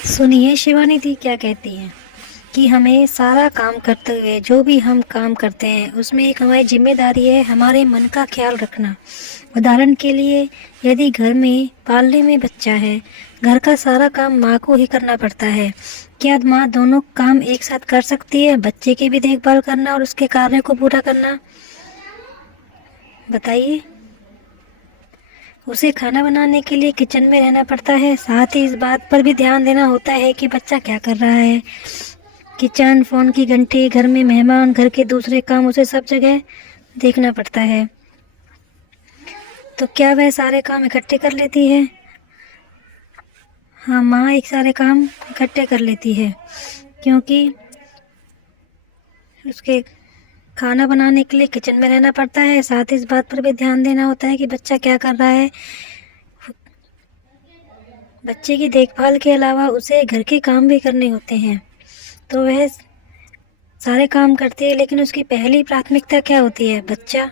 सुनिए शिवानी दी क्या कहती हैं कि हमें सारा काम करते हुए जो भी हम काम करते हैं उसमें एक हमारी जिम्मेदारी है हमारे मन का ख्याल रखना। उदाहरण के लिए यदि घर में पालने में बच्चा है, घर का सारा काम माँ को ही करना पड़ता है। क्या माँ दोनों काम एक साथ कर सकती है, बच्चे की भी देखभाल करना और उसके कार्य को पूरा करना? बताइए। उसे खाना बनाने के लिए किचन में रहना पड़ता है, साथ ही इस बात पर भी ध्यान देना होता है कि बच्चा क्या कर रहा है। किचन, फोन की घंटी, घर में मेहमान, घर के दूसरे काम, उसे सब जगह देखना पड़ता है। तो क्या वह सारे काम इकट्ठे कर लेती है? हाँ, माँ एक सारे काम इकट्ठे कर लेती है, क्योंकि उसके खाना बनाने के लिए किचन में रहना पड़ता है। साथ ही इस बात पर भी ध्यान देना होता है कि बच्चा क्या कर रहा है। बच्चे की देखभाल के अलावा उसे घर के काम भी करने होते हैं, तो वह सारे काम करती है, लेकिन उसकी पहली प्राथमिकता क्या होती है? बच्चा।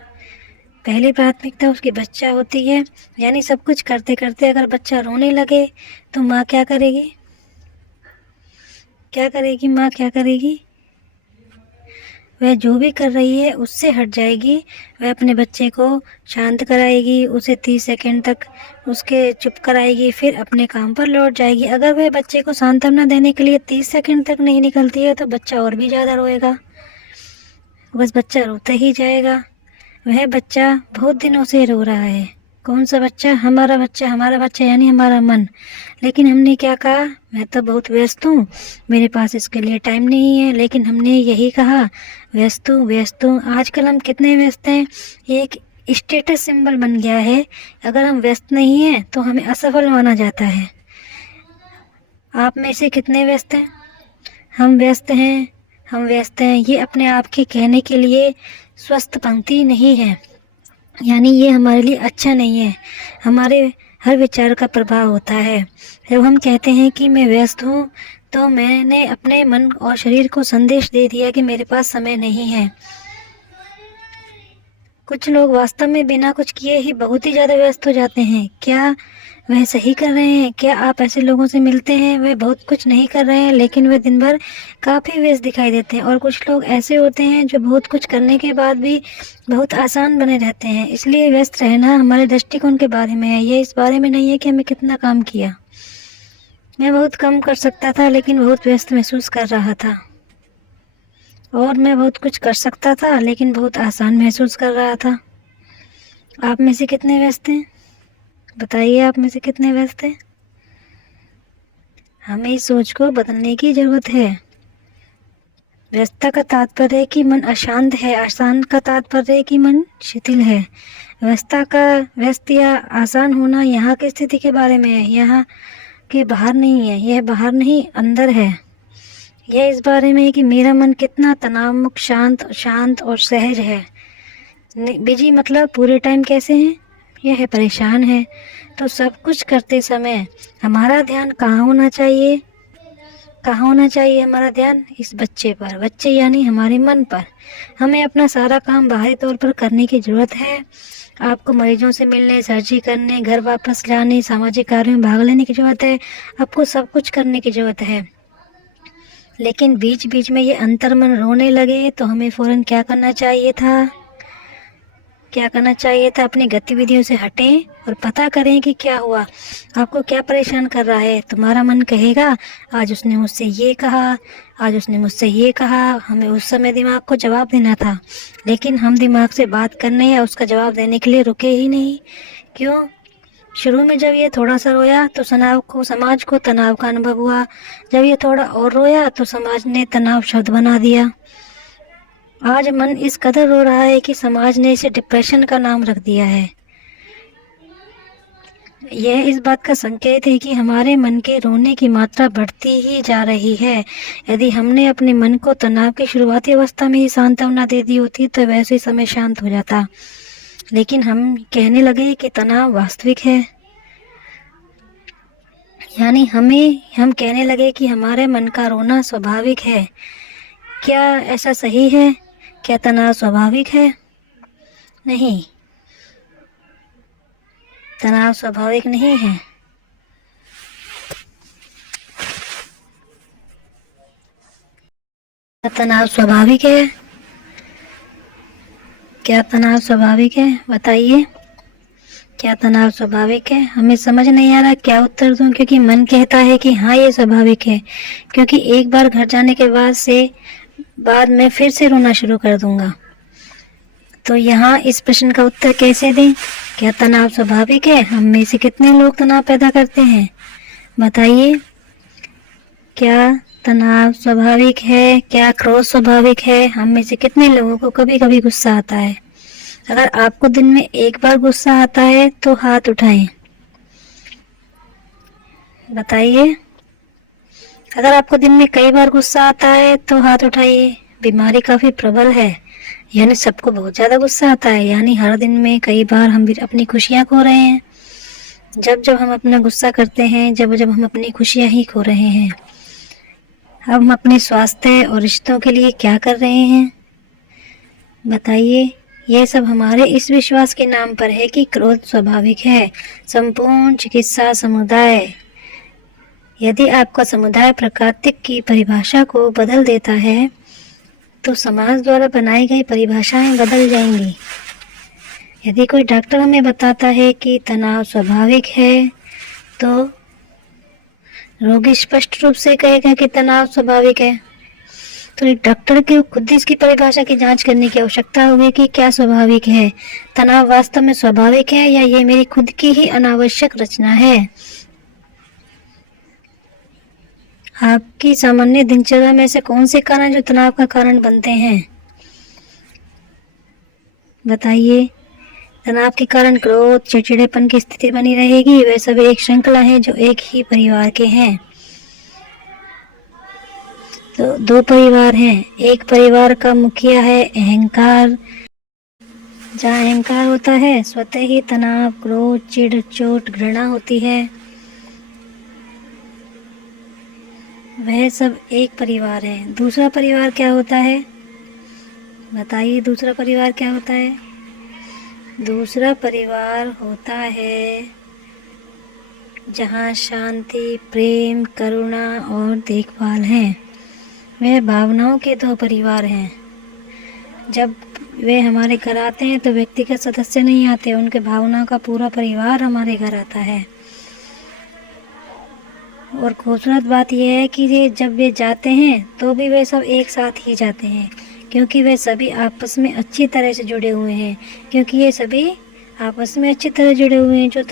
पहली प्राथमिकता उसकी बच्चा होती है। यानी सब कुछ करते करते अगर बच्चा रोने लगे तो माँ क्या करेगी? क्या करेगी माँ, क्या करेगी? वह जो भी कर रही है उससे हट जाएगी। वह अपने बच्चे को शांत कराएगी, उसे 30 सेकंड तक उसके चुप कराएगी, फिर अपने काम पर लौट जाएगी। अगर वह बच्चे को सांत्वना देने के लिए 30 सेकंड तक नहीं निकलती है तो बच्चा और भी ज़्यादा रोएगा, बस बच्चा रोता ही जाएगा। वह बच्चा बहुत दिनों से रो रहा है। कौन सा बच्चा? हमारा बच्चा यानी हमारा मन। लेकिन हमने क्या कहा? मैं तो बहुत व्यस्त हूँ, मेरे पास इसके लिए टाइम नहीं है। लेकिन हमने यही कहा, व्यस्त हूँ। आजकल हम कितने व्यस्त हैं, ये एक स्टेटस सिंबल बन गया है। अगर हम व्यस्त नहीं हैं तो हमें असफल माना जाता है। आप में से कितने व्यस्त हैं? हम व्यस्त हैं, हम व्यस्त हैं, ये अपने आप के कहने के लिए स्वस्थ पंक्ति नहीं है। यानी ये हमारे लिए अच्छा नहीं है। हमारे हर विचार का प्रभाव होता है। जब हम कहते हैं कि मैं व्यस्त हूँ, तो मैंने अपने मन और शरीर को संदेश दे दिया कि मेरे पास समय नहीं है। कुछ लोग वास्तव में बिना कुछ किए ही बहुत ही ज़्यादा व्यस्त हो जाते हैं। क्या वह सही कर रहे हैं? क्या आप ऐसे लोगों से मिलते हैं, वे बहुत कुछ नहीं कर रहे हैं लेकिन वे दिन भर काफ़ी व्यस्त दिखाई देते हैं? और कुछ लोग ऐसे होते हैं जो बहुत कुछ करने के बाद भी बहुत आसान बने रहते हैं। इसलिए व्यस्त रहना हमारे दृष्टिकोण के बारे में है, ये इस बारे में नहीं है कि हमें कितना काम किया। मैं बहुत कम कर सकता था लेकिन बहुत व्यस्त महसूस कर रहा था, और मैं बहुत कुछ कर सकता था लेकिन बहुत आसान महसूस कर रहा था। आप में से कितने व्यस्त हैं? बताइए, आप में से कितने व्यस्त हैं? हमें इस सोच को बदलने की जरूरत है। व्यस्तता का तात्पर्य है कि मन अशांत है, आसान का तात्पर्य है कि मन शिथिल है। व्यस्तता का व्यस्त या आसान होना यहाँ की स्थिति के बारे में है, यहाँ के बाहर नहीं है। यह बाहर नहीं, अंदर है। यह इस बारे में है कि मेरा मन कितना तनाव मुक्त, शांत और सहज है। बिजी मतलब पूरे टाइम कैसे हैं? यह है परेशान है। तो सब कुछ करते समय हमारा ध्यान कहाँ होना चाहिए? कहाँ होना चाहिए हमारा ध्यान? इस बच्चे पर। बच्चे यानी हमारे मन पर। हमें अपना सारा काम बाहरी तौर पर करने की जरूरत है। आपको मरीजों से मिलने, सर्जरी करने, घर वापस लाने, सामाजिक कार्यों में भाग लेने की जरूरत है। आपको सब कुछ करने की जरूरत है। लेकिन बीच बीच में ये अंतर्मन रोने लगे तो हमें फौरन क्या करना चाहिए था? क्या करना चाहिए था? अपनी गतिविधियों से हटें और पता करें कि क्या हुआ, आपको क्या परेशान कर रहा है। तुम्हारा मन कहेगा आज उसने मुझसे ये कहा, आज उसने मुझसे ये कहा। हमें उस समय दिमाग को जवाब देना था, लेकिन हम दिमाग से बात करने या उसका जवाब देने के लिए रुके ही नहीं। क्यों? शुरू में जब ये थोड़ा सा रोया तो समाज को तनाव का अनुभव हुआ। जब ये थोड़ा और रोया तो समाज ने तनाव शब्द बना दिया। आज मन इस कदर रो रहा है कि समाज ने इसे डिप्रेशन का नाम रख दिया है। यह इस बात का संकेत है कि हमारे मन के रोने की मात्रा बढ़ती ही जा रही है। यदि हमने अपने मन को तनाव की शुरुआती अवस्था में ही सांत्वना दे दी होती तो वैसे ही समय शांत हो जाता। लेकिन हम कहने लगे कि तनाव वास्तविक है। यानी हम कहने लगे कि हमारे मन का रोना स्वाभाविक है। क्या ऐसा सही है? क्या तनाव स्वाभाविक है? नहीं, तनाव स्वाभाविक नहीं है। तनाव स्वाभाविक है? क्या तनाव स्वाभाविक है? बताइए, क्या तनाव स्वाभाविक है? हमें समझ नहीं आ रहा क्या उत्तर दूं, क्योंकि मन कहता है कि हाँ ये स्वाभाविक है, क्योंकि एक बार घर जाने के बाद मैं फिर से रोना शुरू कर दूंगा। तो यहाँ इस प्रश्न का उत्तर कैसे दें? क्या तनाव स्वाभाविक है? हम में से कितने लोग तनाव पैदा करते हैं? बताइए, क्या तनाव स्वाभाविक है? क्या क्रोध स्वाभाविक है? हम में से कितने लोगों को कभी कभी गुस्सा आता है? अगर आपको दिन में एक बार गुस्सा आता है तो हाथ उठाएं। बताइए, अगर आपको दिन में कई बार गुस्सा आता है तो हाथ उठाइए। बीमारी काफी प्रबल है, यानी सबको बहुत ज्यादा गुस्सा आता है, यानी हर दिन में कई बार हम भी अपनी खुशियां खो रहे हैं। जब हम अपना गुस्सा करते हैं, जब हम अपनी खुशियां ही खो रहे हैं। अब हम अपने स्वास्थ्य और रिश्तों के लिए क्या कर रहे हैं? बताइए, यह सब हमारे इस विश्वास के नाम पर है कि क्रोध स्वाभाविक है। संपूर्ण चिकित्सा समुदाय, यदि आपका समुदाय प्राकृतिक की परिभाषा को बदल देता है तो समाज द्वारा बनाई गई परिभाषाएं बदल जाएंगी। यदि कोई डॉक्टर हमें बताता है कि तनाव स्वाभाविक है तो रोगी स्पष्ट रूप से कहेगा कि तनाव स्वाभाविक है। तो एक डॉक्टर को खुद इसकी परिभाषा की जांच करने की आवश्यकता होगी कि क्या स्वाभाविक है, तनाव वास्तव में स्वाभाविक है या ये मेरी खुद की ही अनावश्यक रचना है। आपकी सामान्य दिनचर्या में से कौन से कारण जो तनाव का कारण बनते हैं? बताइए, तनाव के कारण क्रोध, चिड़चिड़ेपन की स्थिति बनी रहेगी। वे सभी एक श्रृंखला है जो एक ही परिवार के हैं। तो दो परिवार हैं। एक परिवार का मुखिया है अहंकार। जहाँ अहंकार होता है स्वतः ही तनाव, क्रोध, चिढ़, चोट, घृणा होती है। वह सब एक परिवार है। दूसरा परिवार क्या होता है? बताइए, दूसरा परिवार क्या होता है? दूसरा परिवार होता है जहाँ शांति, प्रेम, करुणा और देखभाल है। वे भावनाओं के दो परिवार हैं। जब वे हमारे घर आते हैं तो व्यक्तिगत सदस्य नहीं आते, उनके भावनाओं का पूरा परिवार हमारे घर आता है। और खूबसूरत बात यह है कि जब वे जाते हैं तो भी वे सब एक साथ ही जाते हैं, क्योंकि वे सभी आपस में अच्छी तरह से जुड़े हुए हैं। क्योंकि ये सभी आपस में अच्छी तरह जुड़े हुए हैं। जो